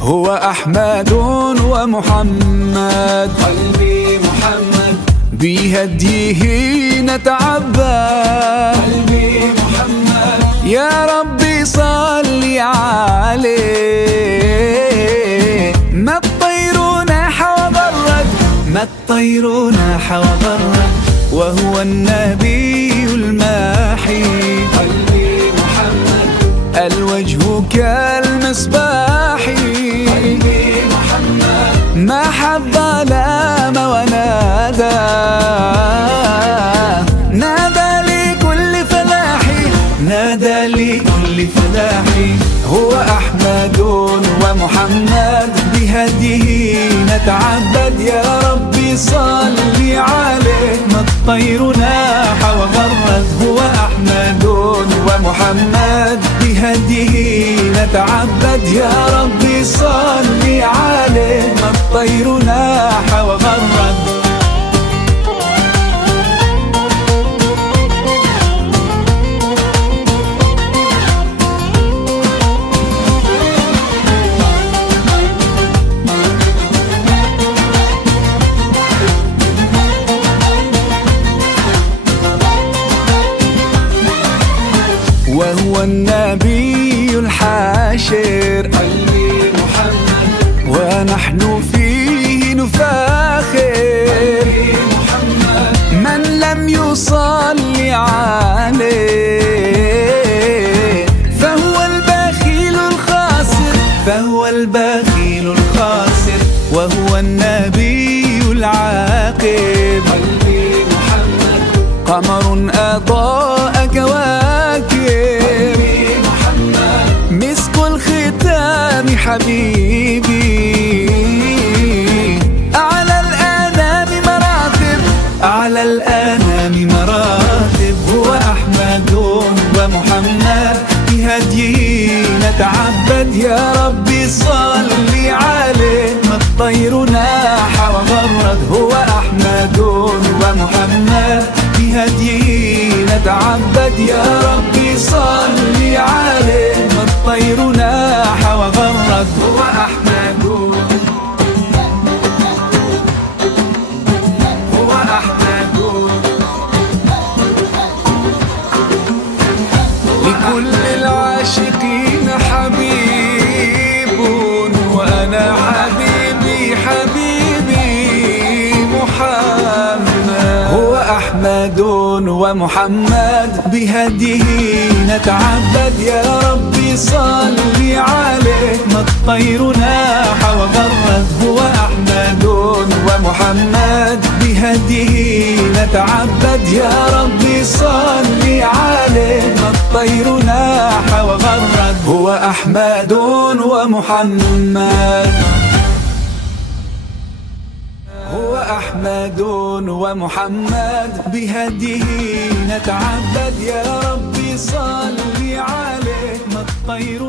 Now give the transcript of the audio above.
هو أحمد ومحمد، قلبي محمد بهديه نتعبد. قلبي محمد يا ربي صل عليه، ما الطير ناح وبرد، ما الطير ناح وبرد، وهو النبي الماحي. قلبي محمد الوجه كالمصباح، قلبي محمد ما حب لام ونادى، نادى لكل فلاحي، نادى لكل فلاحي. هو أحمد ومحمد، بهديه نتعبد. يا ربي صل عليه، ما الطير ناح وغرد. هو أحمد ومحمد، بهديه نتعبد. يا ربي صل عليه، ما الطير ناح وغرد. وهو النبي الحاشر، قلبي محمد ونحن فيه نفاخر. قلبي محمد من لم يصلي عليه فهو البخيل الخاسر، فهو البخيل الخاسر. وهو النبي العاقب، قلبي محمد قمر أضاء كواكب. مسك الختام حبيبي، أعلى الأنام مراتب، أعلى الأنام مراتب. هو أحمد ومحمد، بهديه نتعبد. يا ربي صل عليه، ما الطير ناح وغرد. هو أحمد ومحمد، بهديه نتعبد. يا ربي صل عليه، ما الطير ناح وغرد. هو أحمد هو أحمد لكل العاشقين حبيب، وأنا حبيبي حبيبي محمد. هو أحمد ومحمد، بهديه نتعبد. يا ربي صل عليه، ما الطير ناح وغرد. هو أحمد ومحمد، بهديه نتعبد. يا ربي صل عليه، ما الطير ناح وغرد. هو أحمد ومحمد، هو أحمد ومحمد، بهديه نتعبد. يا ربي صل عليه، ما الطير